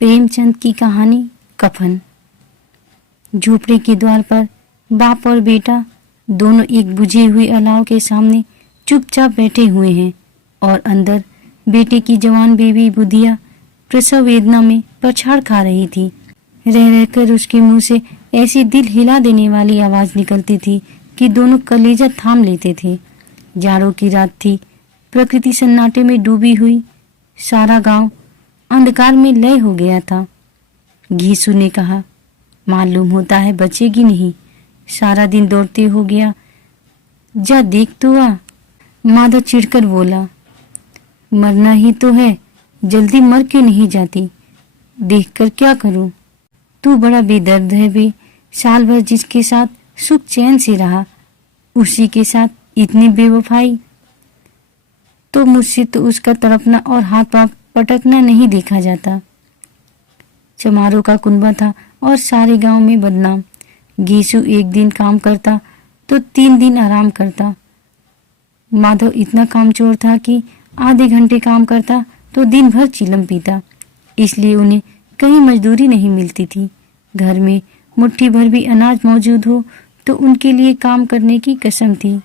प्रेमचंद की कहानी कफन। झोपड़े के द्वार पर बाप और बेटा दोनों एक बुझे हुए अलाव के सामने चुपचाप बैठे हुए हैं और अंदर बेटे की जवान बेबी बुधिया प्रसव वेदना में पछाड़ खा रही थी। रह रहकर उसके मुंह से ऐसी दिल हिला देने वाली आवाज निकलती थी कि दोनों कलेजा थाम लेते थे। जाड़ों की रात थी, प्रकृति सन्नाटे में डूबी हुई, सारा गांव अंधकार में लय हो गया था। घीसू ने कहा, मालूम होता है बचेगी नहीं, सारा दिन दौड़ते हो गया, जा देख तो आ। माधव चिढ़कर बोला, मरना ही तो है, जल्दी मर क्यों नहीं जाती, देखकर क्या करूं। तू बड़ा बेदर्द है बे, साल भर जिसके साथ सुख चैन से रहा, उसी के साथ इतनी बेवफाई। तो मुझसे तो उसका तड़पना और हाथ पांव पटकना नहीं देखा जाता। चमारों का कुनबा था और सारे गांव में बदनाम। घीसू एक दिन काम करता तो 3 दिन आराम करता। माधव इतना कामचोर था कि आधे घंटे काम करता तो दिन भर चिलम पीता, इसलिए उन्हें कहीं मजदूरी नहीं मिलती थी। घर में मुट्ठी भर भी अनाज मौजूद हो तो उनके लिए काम करने की कसम थी।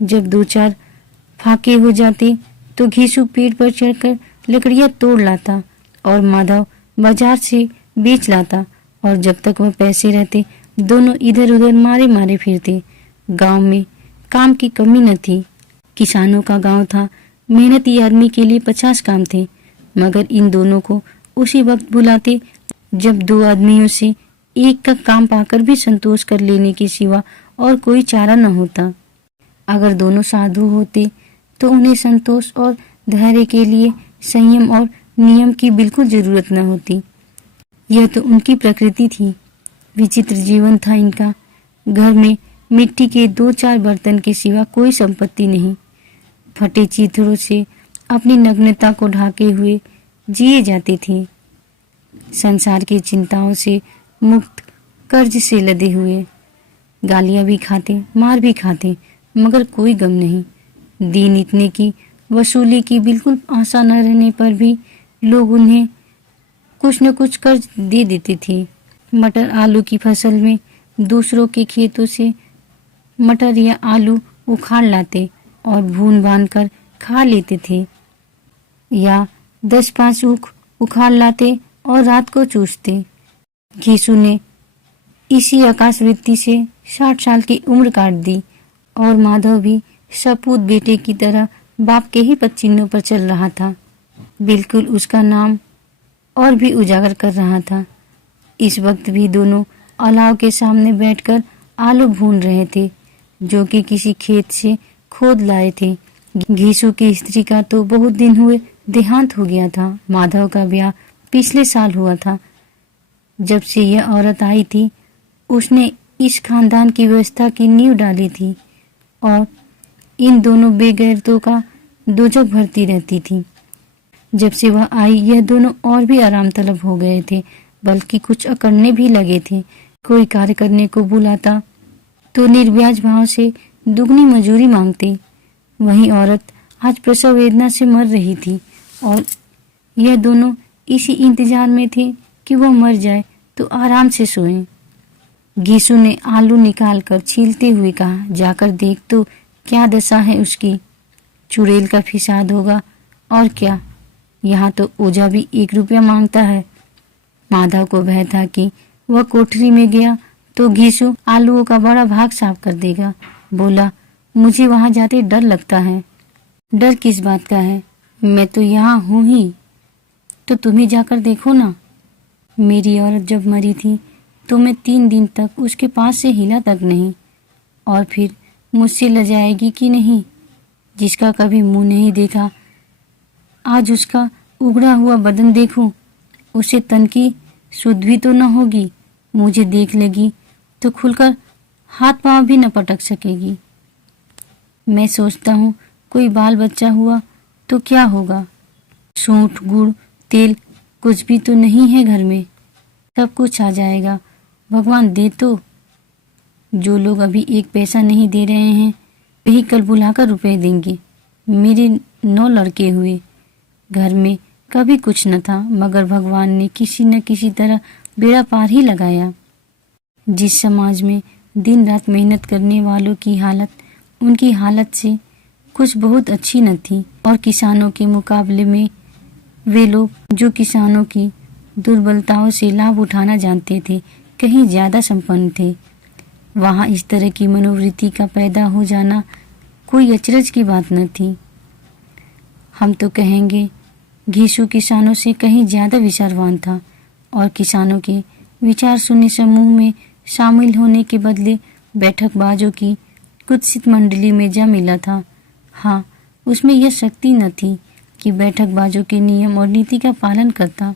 जब 2-4 फाके हो जाते तो घीसू पेड़ पर चढ़कर लकड़ियां तोड़ लाता और माधव बाजार से बेच लाता, और जब तक वह पैसे रहते दोनों इधर उधर मारे मारे फिरते। गांव में काम की कमी न थी। किसानों का गांव था, मेहनती आदमी के लिए 50 काम थे, मगर इन दोनों को उसी वक्त बुलाते जब 2 आदमियों से एक का काम पाकर भी संतोष कर लेने के सिवा और कोई चारा न होता। अगर दोनों साधु होते तो उन्हें संतोष और धैर्य के लिए संयम और नियम की बिल्कुल जरूरत न होती। यह तो उनकी प्रकृति थी। विचित्र जीवन था इनका। घर में मिट्टी के 2-4 बर्तन के सिवा कोई संपत्ति नहीं। फटे चीथड़ों से अपनी नग्नता को ढाके हुए जिए जाते थे। संसार की चिंताओं से मुक्त, कर्ज से लदे हुए। गालियां भी खाते, मार भी खाते, मगर कोई गम नहीं। दिन इतने की वसूली की बिल्कुल आशा न रहने पर भी लोग उन्हें कुछ न कुछ कर्ज दे देते थे। मटर आलू की फसल में दूसरों के खेतों से मटर या आलू उखाड़ लाते और भून बांध कर खा लेते थे, या 10-5 ऊख उखाड़ लाते और रात को चूसते। घीसू ने इसी आकाशवृत्ति से 60 साल की उम्र काट दी और माधव भी सपूत बेटे की तरह बाप के ही पदचिन्हों पर चल रहा था। बिल्कुल उसका नाम और भी उजागर कर रहा था। इस वक्त भी दोनों अलाव के सामने बैठकर आलू भून रहे थे, जो कि किसी खेत से खोद लाए थे। घीसू की स्त्री का तो बहुत दिन हुए देहांत हो गया था। माधव का ब्याह पिछले साल हुआ था। जब से यह औरत आई थी, उसने इस खानदान की व्यवस्था की नींव डाली थी और इन दोनों बेगैरतों का दोजख भरती रहती थी। जब से वह आई, यह दोनों और भी आराम तलब हो गए थे, बल्कि कुछ अकड़ने भी लगे थे। कोई कार्य करने को बुलाता तो निर्व्याज भाव से दुगनी मजूरी मांगते। वही औरत आज प्रसव वेदना से मर रही थी और यह दोनों इसी इंतजार में थे कि वह मर जाए तो आराम से सोएं। घीसू ने आलू निकालकर छीलते हुए कहा, जाकर देख तो क्या दशा है उसकी। चुड़ैल का फिसाद होगा और क्या, यहाँ तो ओझा भी 1 रुपया मांगता है। माधव को भय था कि वह कोठरी में गया तो घीसू आलूओं का बड़ा भाग साफ कर देगा। बोला, मुझे वहां जाते डर लगता है। डर किस बात का है, मैं तो यहाँ हूँ ही, तो तुम्हें जाकर देखो ना। मेरी औरत जब मरी थी तो मैं 3 दिन तक उसके पास से हिला तक नहीं, और फिर मुझसे लजाएगी कि नहीं। जिसका कभी मुंह नहीं देखा, आज उसका उगड़ा हुआ बदन देखूं, उसे तन की सुध भी तो न होगी। मुझे देख लेगी तो खुलकर हाथ पांव भी न पटक सकेगी। मैं सोचता हूँ कोई बाल बच्चा हुआ तो क्या होगा। सूंठ, गुड़, तेल कुछ भी तो नहीं है घर में, सब कुछ आ जाएगा, भगवान दे तो। जो लोग अभी 1 पैसा नहीं दे रहे हैं, वही कल बुलाकर रुपए देंगे। मेरे 9 लड़के हुए, घर में कभी कुछ न था, मगर भगवान ने किसी न किसी तरह बेड़ा पार ही लगाया। जिस समाज में दिन रात मेहनत करने वालों की हालत उनकी हालत से कुछ बहुत अच्छी न थी, और किसानों के मुकाबले में वे लोग जो किसानों की दुर्बलताओं से लाभ उठाना जानते थे कहीं ज्यादा संपन्न थे, वहां इस तरह की मनोवृत्ति का पैदा हो जाना कोई अचरज की बात न थी। हम तो कहेंगे घीसू किसानों से कहीं ज्यादा विचारवान था, और किसानों के विचार शून्य समूह में शामिल होने के बदले बैठकबाजों की कुत्सित मंडली में जा मिला था। हाँ, उसमें यह शक्ति न थी कि बैठकबाजों के नियम और नीति का पालन करता,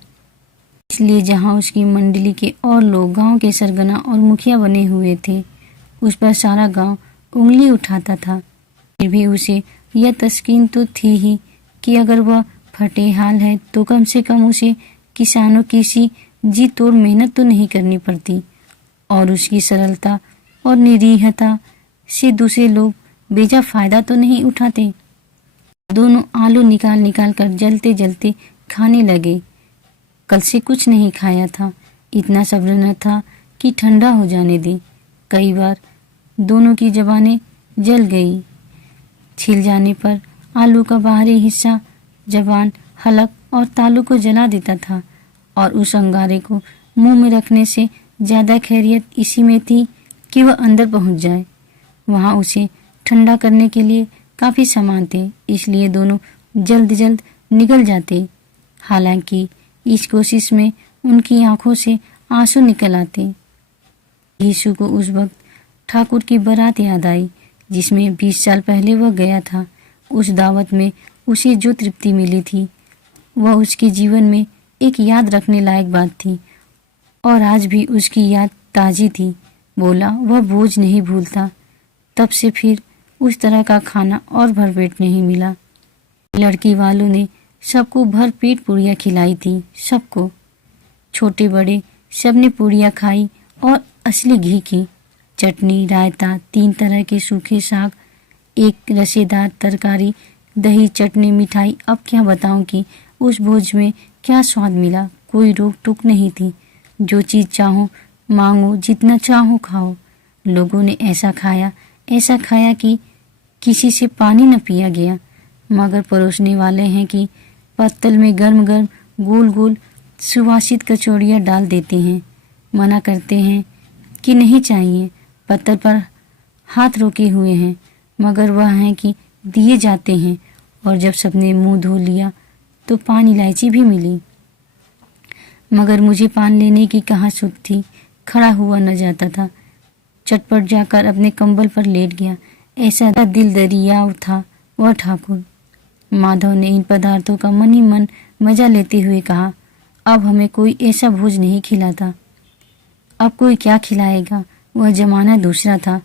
इसलिए जहाँ उसकी मंडली के और लोग गांव के सरगना और मुखिया बने हुए थे, उस पर सारा गांव उंगली उठाता था। फिर भी उसे यह तस्कीन तो थी ही कि अगर वह फटेहाल है तो कम से कम उसे किसानों की सी जी तोड़ मेहनत तो नहीं करनी पड़ती, और उसकी सरलता और निरीहता से दूसरे लोग बेजा फायदा तो नहीं उठाते। दोनों आलू निकाल निकाल कर जलते जलते खाने लगे। कल से कुछ नहीं खाया था, इतना सब्र न था कि ठंडा हो जाने दे। कई बार दोनों की जबानें जल गई। छिल जाने पर आलू का बाहरी हिस्सा जबान, हलक और तालू को जला देता था, और उस अंगारे को मुंह में रखने से ज्यादा खैरियत इसी में थी कि वह अंदर पहुंच जाए। वहां उसे ठंडा करने के लिए काफी सामान थे, इसलिए दोनों जल्द जल्द निकल जाते। हालांकि इस कोशिश में उनकी आंखों से आंसू निकल आते। यीशु को उस वक्त ठाकुर की बारात याद आई जिसमें 20 साल पहले वह गया था। उस दावत में उसे जो तृप्ति मिली थी वह उसके जीवन में एक याद रखने लायक बात थी, और आज भी उसकी याद ताजी थी। बोला वह बोझ नहीं भूलता। तब से फिर उस तरह का खाना और भरपेट नहीं मिला। लड़की वालों ने सबको भर पेट पूड़ियाँ खिलाई थी, सबको, छोटे बड़े सबने पूड़ियाँ खाई, और असली घी की चटनी, रायता, 3 तरह के सूखे साग, एक रसेदार तरकारी, दही, चटनी, मिठाई। अब क्या बताऊं कि उस भोज में क्या स्वाद मिला। कोई रोक टोक नहीं थी, जो चीज चाहो मांगो, जितना चाहो खाओ। लोगों ने ऐसा खाया कि किसी से पानी न पिया गया। मगर परोसने वाले हैं कि पत्तल में गर्म गर्म गोल गोल सुवासित कचौड़ियाँ डाल देते हैं। मना करते हैं कि नहीं चाहिए, पत्तल पर हाथ रोके हुए हैं, मगर वह है कि दिए जाते हैं। और जब सबने मुंह धो लिया तो पान इलायची भी मिली, मगर मुझे पान लेने की कहाँ सुध थी। खड़ा हुआ न जाता था। चटपट जाकर अपने कंबल पर लेट गया। ऐसा दिल दरिया था वह ठाकुर। माधव ने इन पदार्थों का मन ही मन मजा लेते हुए कहा, अब हमें कोई ऐसा भोज नहीं खिलाता। अब कोई क्या खिलाएगा, वह जमाना दूसरा था।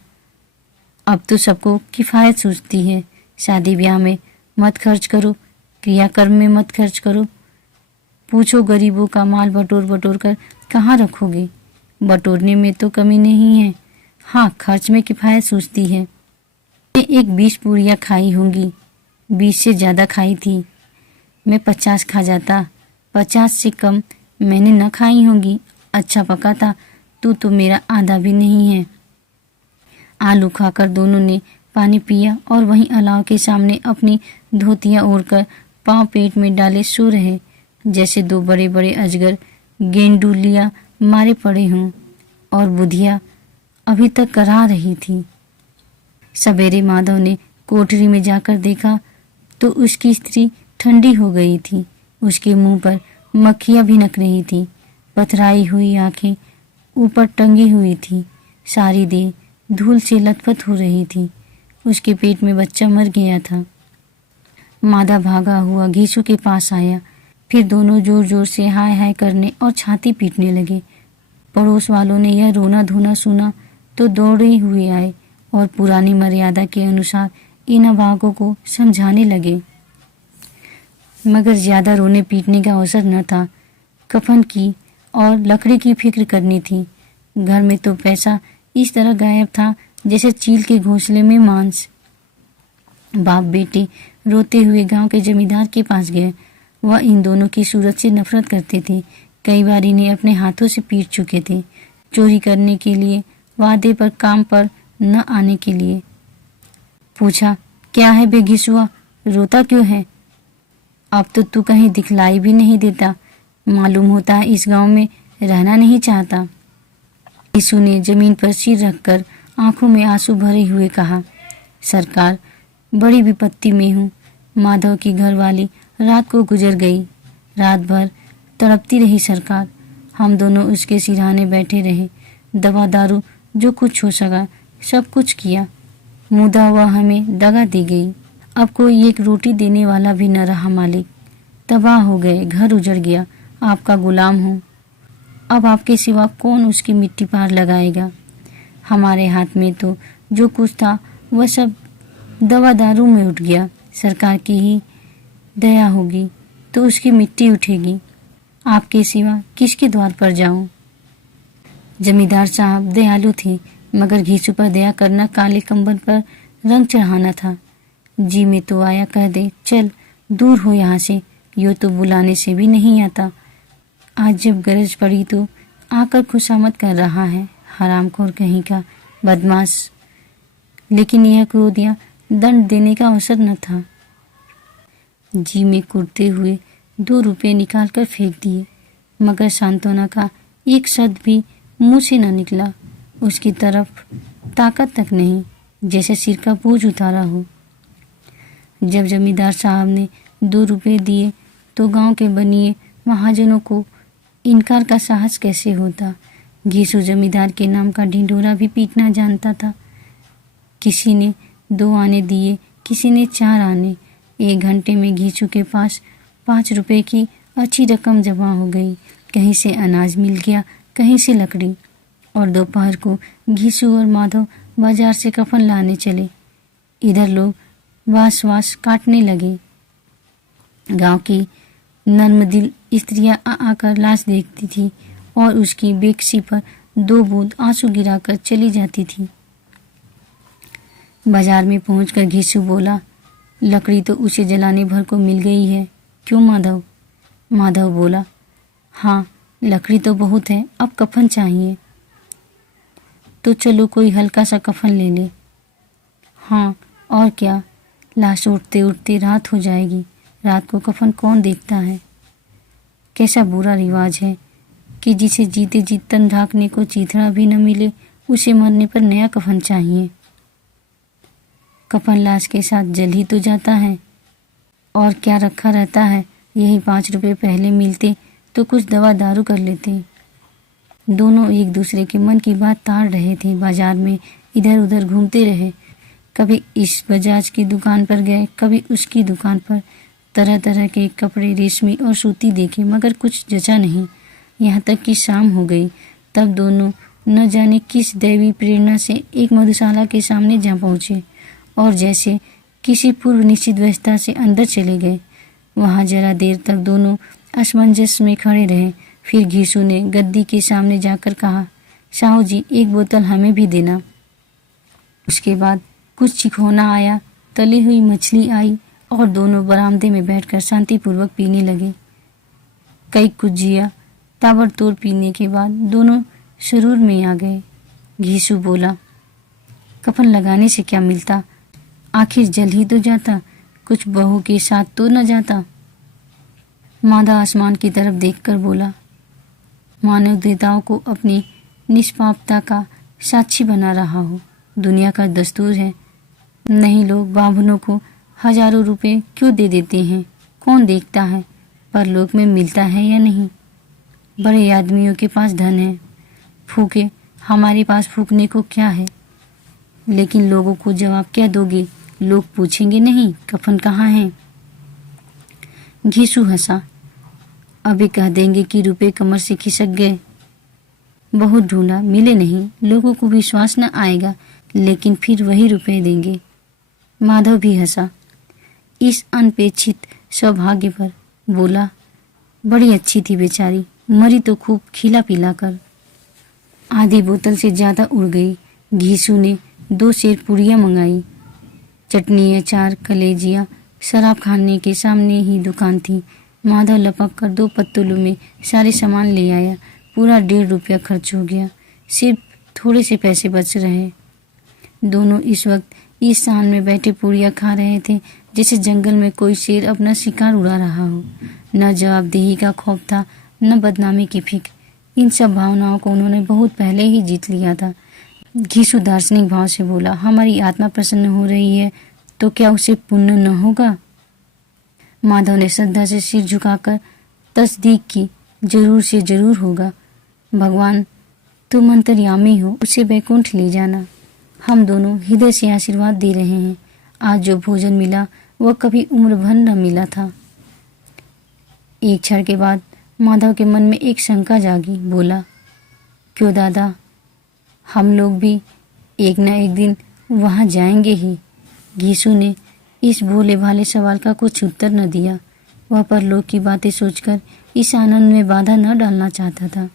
अब तो सबको किफायत सूझती है। शादी ब्याह में मत खर्च करो, क्रियाकर्म में मत खर्च करो। पूछो गरीबों का माल बटोर बटोर कर कहाँ रखोगे। बटोरने में तो कमी नहीं है, हाँ खर्च में किफायत सूझती है। मैं एक 20 पूड़ियाँ खाई होंगी, 20 से ज़्यादा खाई थी। मैं 50 खा जाता, 50 से कम मैंने न खाई होंगी। अच्छा पका था, तू तो मेरा आधा भी नहीं है। आलू खाकर दोनों ने पानी पिया और वहीं अलाव के सामने अपनी धोतियां ओढ़कर पांव पेट में डाले सो रहे, जैसे 2 बड़े बड़े अजगर गेंडुलिया मारे पड़े हों। और बुधिया अभी तक करा रही थी। सवेरे माधव ने कोठरी में जाकर देखा तो उसकी स्त्री ठंडी हो गई थी। उसके मुंह पर मक्खियां भी नक रही थी। पथराई हुई आंखें ऊपर टंगी हुई थी। सारी देह धूल से लथपथ हो रही थी। उसके पेट में बच्चा मर गया था। मादा भागा हुआ घीसू के पास आया। फिर दोनों जोर जोर से हाय हाय करने और छाती पीटने लगे। पड़ोस वालों ने यह रोना धोना सुना तो दौड़े हुए आए और पुरानी मर्यादा के अनुसार इन अभागों को समझाने लगे। मगर ज्यादा रोने पीटने का अवसर न था। कफन की और लकड़ी की फिक्र करनी थी। घर में तो पैसा इस तरह गायब था जैसे चील के घोंसले में मांस। बाप बेटे रोते हुए गांव के जमींदार के पास गए। वह इन दोनों की सूरत से नफरत करते थे। कई बार इन्हें अपने हाथों से पीट चुके थे, चोरी करने के लिए, वादे पर, काम पर न आने के लिए। पूछा, क्या है बे घिसुआ, रोता क्यों है? अब तो तू कहीं दिखलाई भी नहीं देता, मालूम होता है इस गांव में रहना नहीं चाहता। यीशु ने जमीन पर सिर रखकर आंखों में आंसू भरे हुए कहा, सरकार, बड़ी विपत्ति में हूँ। माधव की घरवाली रात को गुजर गई। रात भर तड़पती रही सरकार। हम दोनों उसके सिरहाने बैठे रहे, दवा दारू जो कुछ हो सका सब कुछ किया, मुदा वह हमें दगा दी गई। अब कोई एक रोटी देने वाला भी न रहा मालिक। तबाह हो गए, घर उजड़ गया, आपका गुलाम हूँ। अब आपके सिवा कौन उसकी मिट्टी पार लगाएगा? हमारे हाथ में तो जो कुछ था वह सब दवा दारू में उठ गया। सरकार की ही दया होगी तो उसकी मिट्टी उठेगी। आपके सिवा किसके द्वार पर जाऊं? जमींदार साहब दयालु थे, मगर घीसू पर दया करना काले कंबल पर रंग चढ़ाना था। जी में तो आया कह दे, चल दूर हो यहाँ से, यो तो बुलाने से भी नहीं आता। आज जब गरज पड़ी तो आकर खुशामद कर रहा है, हरामखोर कहीं का, बदमाश। लेकिन यह क्रोधिया दंड देने का अवसर न था। जी में कुड़ते हुए 2 रुपये निकाल कर फेंक दिए, मगर सांत्वना का एक शब्द भी मुंह से न निकला। उसकी तरफ ताकत तक नहीं, जैसे सिर का बोझ उतारा हो। जब जमींदार साहब ने 2 रुपये दिए तो गांव के बनिए महाजनों को इनकार का साहस कैसे होता। घीसू जमींदार के नाम का ढिंढोरा भी पीटना जानता था। किसी ने 2 आने दिए, किसी ने 4 आने। 1 घंटे में घीसू के पास 5 रुपये की अच्छी रकम जमा हो गई। कहीं से अनाज मिल गया, कहीं से लकड़ी। और दोपहर को घीसू और माधव बाजार से कफन लाने चले। इधर लोग वास काटने लगे। गांव की नर्मदिल स्त्रियां आकर लाश देखती थी और उसकी बेकसी पर 2 बूंद आंसू गिराकर चली जाती थी। बाजार में पहुंचकर घीसू बोला, लकड़ी तो उसे जलाने भर को मिल गई है, क्यों माधव? माधव बोला, हाँ लकड़ी तो बहुत है, अब कफन चाहिए। तो चलो कोई हल्का सा कफन ले ले। हाँ और क्या, लाश उठते उठते रात हो जाएगी, रात को कफन कौन देखता है? कैसा बुरा रिवाज है कि जिसे जीते जी तन ढांकने को चीथड़ा भी न मिले, उसे मरने पर नया कफन चाहिए। कफन लाश के साथ जल ही तो जाता है, और क्या रखा रहता है। यही 5 रुपये पहले मिलते तो कुछ दवा दारू कर लेते। दोनों एक दूसरे के मन की बात ताड़ रहे थे। बाजार में इधर उधर घूमते रहे, कभी इस बजाज की दुकान पर गए, कभी उसकी दुकान पर। तरह तरह के कपड़े, रेशमी और सूती देखे, मगर कुछ जचा नहीं। यहाँ तक कि शाम हो गई। तब दोनों न जाने किस दैवी प्रेरणा से एक मधुशाला के सामने जा पहुँचे और जैसे किसी पूर्व निश्चित व्यवस्था से अंदर चले गए। वहाँ जरा देर तक दोनों असमंजस में खड़े रहे। फिर घीसू ने गद्दी के सामने जाकर कहा, साहू जी 1 बोतल हमें भी देना। उसके बाद कुछ चिखोना आया, तली हुई मछली आई और दोनों बरामदे में बैठकर शांतिपूर्वक पीने लगे। कई कुजिया ताबड़तोड़ पीने के बाद दोनों सुरूर में आ गए। घीसू बोला, कफन लगाने से क्या मिलता, आखिर जल ही तो जाता, कुछ बहू के साथ तो न जाता। मादा आसमान की तरफ देखकर बोला, मानव देवताओं को अपनी निष्पापता का साक्षी बना रहा हो, दुनिया का दस्तूर है। नहीं लोग बाभनों को हजारों रुपए क्यों दे देते हैं, कौन देखता है, परलोक में मिलता है या नहीं। बड़े आदमियों के पास धन है, फूके, हमारे पास फूकने को क्या है। लेकिन लोगों को जवाब क्या दोगे, लोग पूछेंगे नहीं कफन कहाँ है। घीसू हंसा, अभी कह देंगे कि रुपए कमर से खिसक गए। बहुत ढूंढा, मिले नहीं, लोगों को विश्वास न आएगा, लेकिन फिर वही रुपए देंगे। माधव भी हंसा इस अनपेक्षित सौभाग्य पर। बोला, बड़ी अच्छी थी बेचारी, मरी तो खूब खिला पिला कर। आधी बोतल से ज़्यादा उड़ गई। घीसू ने 2 सेर पुड़िया मंगाई। चटनी, अचार, कलेजिया। शराब खाने के सामने ही दुकान थी, माधव लपक कर 2 पत्तलों में सारे सामान ले आया। पूरा 1.5 रुपया खर्च हो गया। सिर्फ थोड़े से पैसे बच रहे। दोनों इस वक्त इस स्थान में बैठे पूड़ियाँ खा रहे थे जैसे जंगल में कोई शेर अपना शिकार उड़ा रहा हो। न जवाबदेही का खौफ था, न बदनामी की फिक्र। इन सब भावनाओं को उन्होंने बहुत पहले ही जीत लिया था। घीसू दार्शनिक भाव से बोला, हमारी आत्मा प्रसन्न हो रही है तो क्या उसे पुण्य न होगा? माधव ने श्रद्धा से सिर झुकाकर तस्दीक की, जरूर से जरूर होगा। भगवान तुम अंतर्यामी हो, उसे बैकुंठ ले जाना। हम दोनों हृदय से आशीर्वाद दे रहे हैं। आज जो भोजन मिला वह कभी उम्र भर न मिला था। एक क्षण के बाद माधव के मन में एक शंका जागी। बोला, क्यों दादा, हम लोग भी एक न एक दिन वहाँ जाएंगे ही। घीसू ने इस भोले भाले सवाल का कुछ उत्तर न दिया। वह परलोक की बातें सोचकर इस आनंद में बाधा न डालना चाहता था।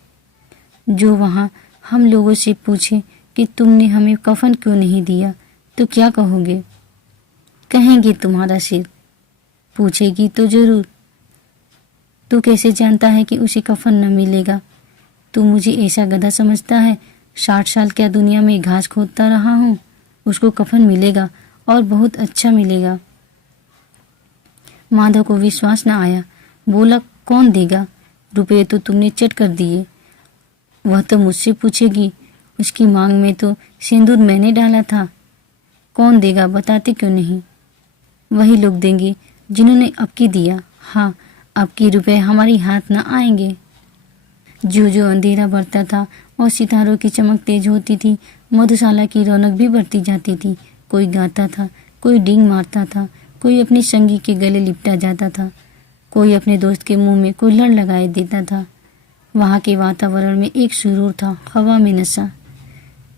जो वहाँ हम लोगों से पूछे कि तुमने हमें कफन क्यों नहीं दिया तो क्या कहोगे? कहेंगे तुम्हारा सिर। पूछेगी तो जरूर। तू कैसे जानता है कि उसे कफन न मिलेगा? तू मुझे ऐसा गधा समझता है? 60 साल क्या दुनिया में घास खोदता रहा हूँ। उसको कफन मिलेगा और बहुत अच्छा मिलेगा। माधव को विश्वास न आया। बोला, कौन देगा? रुपये तो तुमने चट कर दिए। वह तो मुझसे पूछेगी। उसकी मांग में तो सिंदूर मैंने डाला था। कौन देगा बताते क्यों नहीं? वही लोग देंगे जिन्होंने अब की दिया। हाँ, अब की रुपए हमारी हाथ न आएंगे। जो जो अंधेरा बढ़ता था और सितारों की चमक तेज होती थी, मधुशाला की रौनक भी बढ़ती जाती थी। कोई गाता था, कोई डींग मारता था, कोई अपनी संगी के गले लिपटा जाता था, कोई अपने दोस्त के मुंह में कुल्हड़ लगाए देता था। वहाँ के वातावरण में एक सुरूर था, हवा में नशा।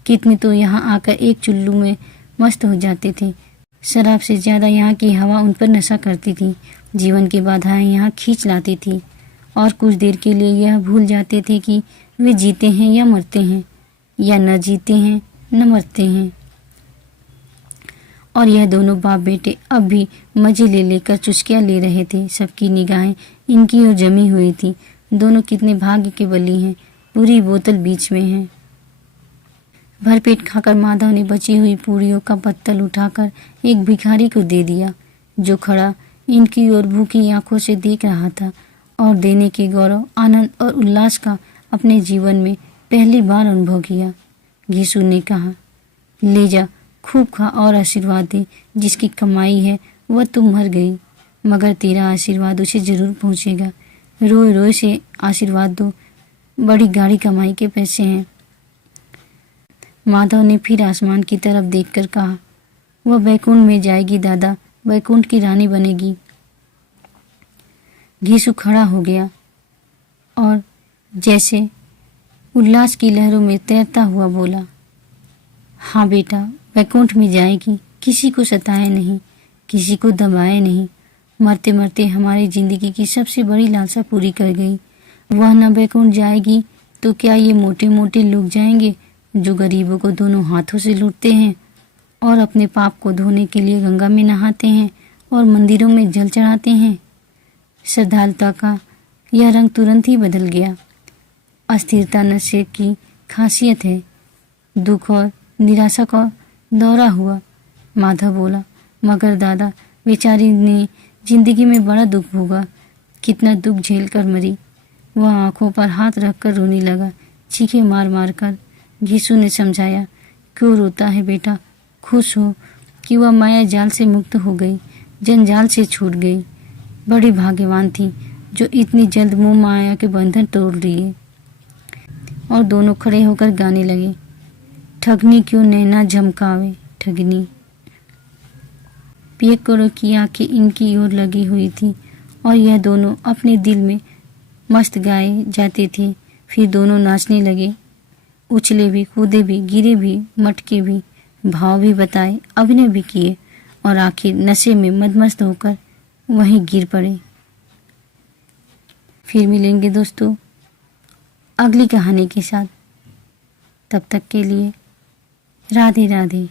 कितने तो यहाँ आकर एक चुल्लू में मस्त हो जाते थे। शराब से ज्यादा यहाँ की हवा उन पर नशा करती थी। जीवन की बाधाएं यहाँ खींच लाती थी और कुछ देर के लिए यह भूल जाते थे कि वे जीते हैं या मरते हैं, या न जीते हैं न मरते हैं। और यह दोनों बाप बेटे अब भी मजे ले लेकर चुस्कियाँ ले रहे थे। सबकी निगाहें इनकी ओर जमी हुई थी। दोनों कितने भाग्य के बली हैं। पूरी बोतल बीच में है। भरपेट खाकर माधव ने बची हुई पूरियों का पत्तल उठाकर एक भिखारी को दे दिया, जो खड़ा इनकी ओर भूखी आंखों से देख रहा था और देने के गौरव, आनंद और उल्लास का अपने जीवन में पहली बार अनुभव किया। घीसू ने कहा, ले जा, खूब खा और आशीर्वाद दे। जिसकी कमाई है वह तो मर गई, मगर तेरा आशीर्वाद उसे जरूर पहुँचेगा। रोए रोए से आशीर्वाद दो, बड़ी गाढ़ी कमाई के पैसे हैं। माधव ने फिर आसमान की तरफ देखकर कहा, वह बैकुंठ में जाएगी दादा, बैकुंठ की रानी बनेगी। घीसू खड़ा हो गया और जैसे उल्लास की लहरों में तैरता हुआ बोला, हाँ बेटा, बैकुंठ में जाएगी। किसी को सताए नहीं, किसी को दबाए नहीं। मरते मरते हमारी जिंदगी की सबसे बड़ी लालसा पूरी कर गई। वह न बैकुंठ जाएगी तो क्या ये मोटे मोटे लोग जाएंगे जो गरीबों को दोनों हाथों से लूटते हैं और अपने पाप को धोने के लिए गंगा में नहाते हैं और मंदिरों में जल चढ़ाते हैं। श्रद्धालुता का यह रंग तुरंत ही बदल गया। अस्थिरता नशे की खासियत है। दुख और निराशा का दौरा हुआ। माधव बोला, मगर दादा, बेचारी ने जिंदगी में बड़ा दुख भोगा, कितना दुख झेल कर मरी। वह आंखों पर हाथ रखकर रोने लगा, चीखें मार मार कर। घीसू ने समझाया, क्यों रोता है बेटा, खुश हो कि वह माया जाल से मुक्त हो गई, जंजाल से छूट गई। बड़ी भाग्यवान थी जो इतनी जल्द मोह माया के बंधन तोड़ लिए। और दोनों खड़े होकर गाने लगे, ठगनी क्यों नैना झमकावे ठगनी। पियकड़ों की आंखें इनकी ओर लगी हुई थी और यह दोनों अपने दिल में मस्त गाए जाते थे। फिर दोनों नाचने लगे, उछले भी, कूदे भी, गिरे भी, मटके भी, भाव भी बताए, अभिनय भी किए और आखिर नशे में मदमस्त होकर वहीं गिर पड़े। फिर मिलेंगे दोस्तों अगली कहानी के साथ। तब तक के लिए राधे राधे।